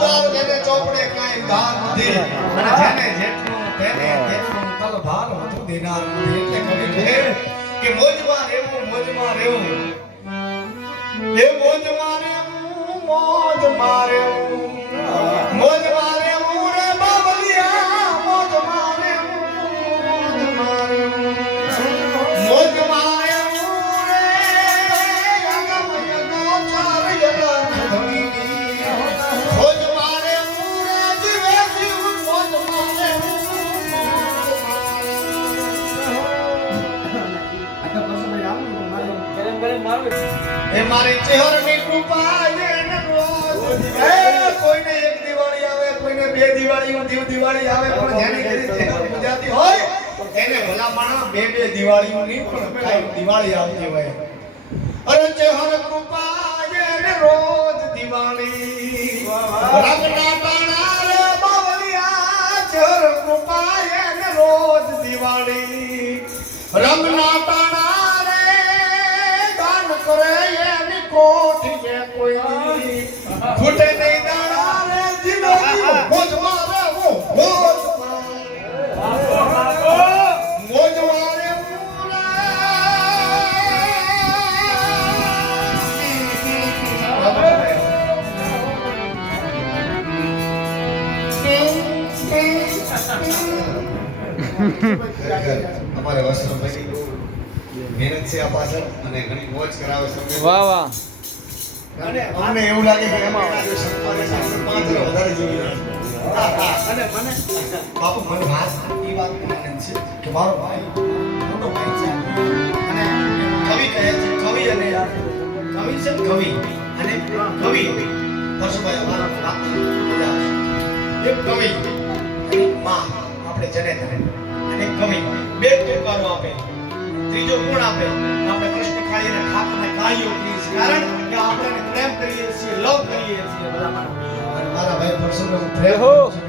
ઉદાર જેને ચોપડે કાંઈ ઉધાર નથી અને જેને જેટલું તેને જેટલું તલભાર વધુ દેનાર નથી. એટલે કવિ કહે કે મોજમાં રહેવું એ મોજમાં રહેવું મોજમાં રહેવું મોજમાં રહેવું રે બાબલિયા મોજમાં રહેવું મોજમાં રહેવું મોજમાં રહેવું રે યગમ યગો ચાર યગન ધમીની મોજમાં રહેવું રે જીવે જીવ મોજમાં રહેવું એ મારી ચહેરની કૃપા એને રોજ કોઈને એક દિવાળી આવે કોઈને બે દિવાળી દિવાળી આવે પણ જેની ઘરે ચહેર પૂજાતી હોય એને ભલામણ બે દિવાળીઓની પણ કાંઈ દિવાળી આવતી હોય. અરે ચહેર કૃપા એને રોજ દિવાળી રંગના તાણા રે બાવલિયા ચહેર કૃપા એને રોજ દિવાળી રંગના તાણા કરે એની કોઠીએ કોઈ ફૂટે નહીં દાણા રે જીવન મોજમાં રહેવું મોજમાં અમારે વસ્ત્ર ભાઈ મહેનત છે આ પાછળ અને ઘણી મોજ કરાવે છે. વાહ વાહ. અને અમને એવું લાગે કે એમાં વધારે જીવી અને મને બાપુ મને વાત એ વાત આનંદ છે કે મારો ભાઈ મોટો ભાઈ છે અને કવિ કહે છે કવિ અને કવિ છે કવિ અને કવિ પરશુભાઈ અમારા વાત એક કવિ અને માં આપણે જનેતા અને કવિ બે ટૂંકારો આપે ત્રીજો ગુણ આપે આપણે કૃષ્ણ કાળીને ઠાકોરને કાળીઓ કહીએ છીએ કારણ કે આપણે પ્રેમ કરીએ છીએ લવ કરીએ છીએ બધા અને મારા ભાઈ પરશુનો પ્રેમ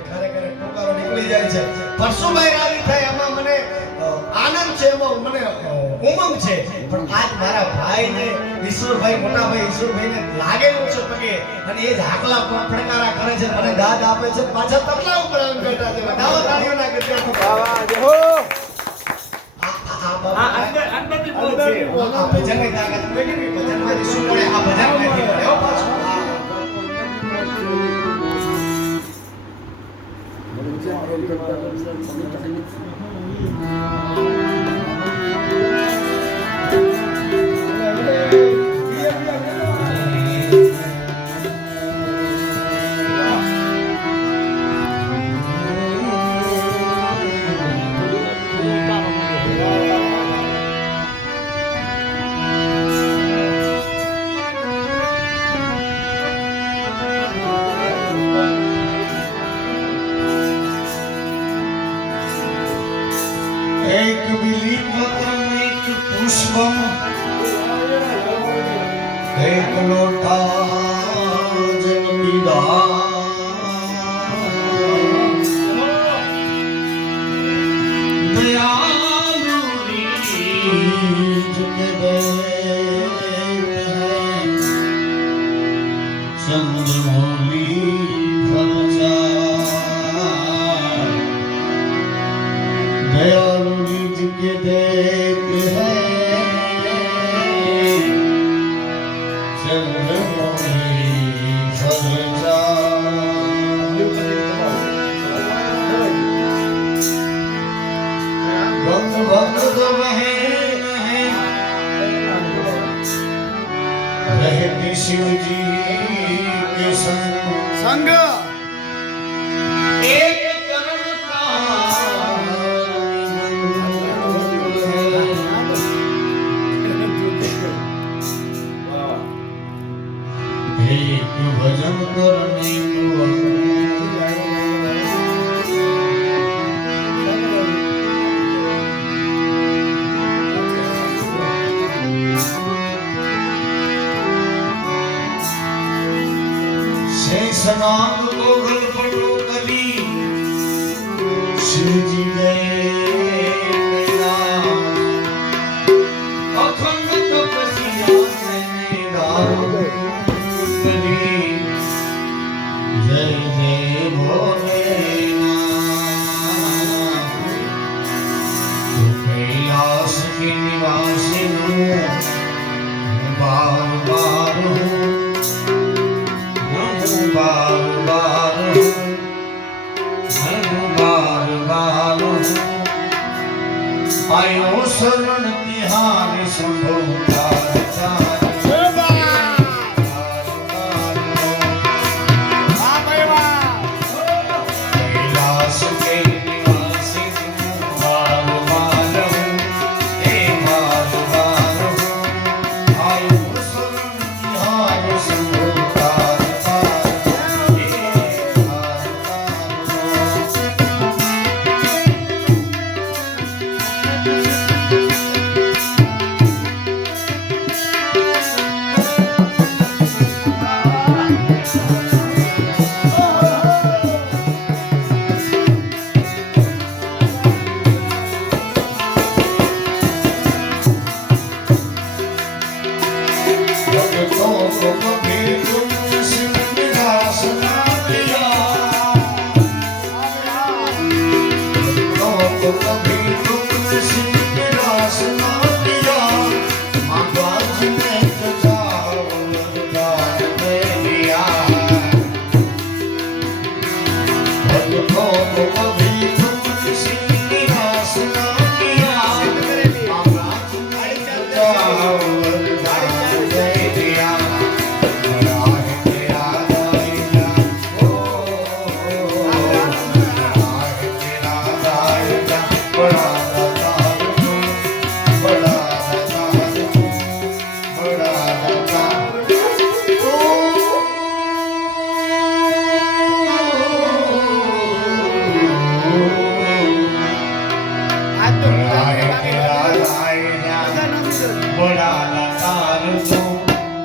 ખરેખર ટોકારો નીકળી જાય છે. પરશુભાઈ રાજી થાય એમાં મને આનંદ છે એમાં મને ઉમંગ છે પણ આજ મારા ભાઈને ઈશ્વરભાઈ મોટા ભાઈ ઈશ્વરભાઈને લાગેલું છે પગે અને એ જ હાકલા ફડકારા કરે છે મને દાદ આપે છે પાછા તબલા ઉપર આવીને બેઠા છે દાવો તાળીઓના ગજર વાહ વાહ જય હો. ભજન ની તાકાત ભજન માંથી શું મળે આ ભજન માંથી મળે હો પાછું एक बिलीपत्रम एक पुष्पम एक लोटा जल पीड़ा दयालु रीझ के चंद्रमौली फलचार दयालु रीझ के देखते हैं चंद्रमौली फलचार बंद बंद तो वह रहती शिव जी के संग एक कर्म का एक भजन करने को सनाम गोगल पटो कली शिव जी गए मेरा अखंड तपस्या मैंने दारू करी जय જય ભોલેનાથ તું કૈલાસ કે નિવાસીનું બાર બાર હું બાર બાર આયો શરણ તિહાર સંભવતા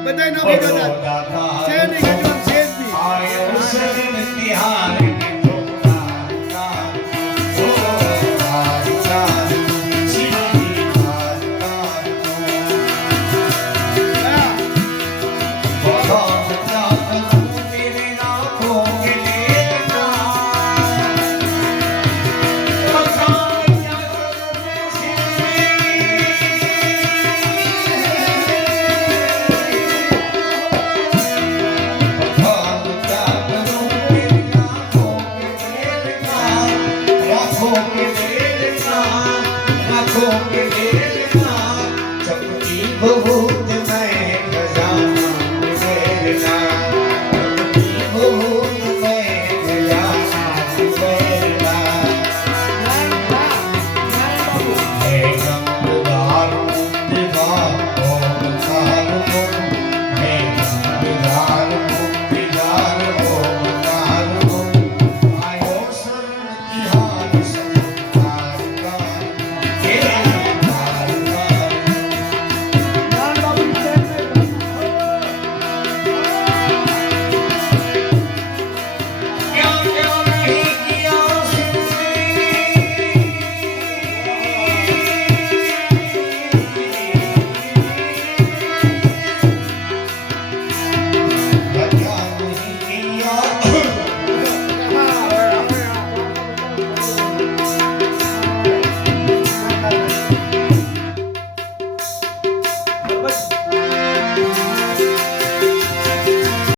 બધાય નો કીધો છે નહીં કીધું છે જ નહીં આયો શરણ તિહાર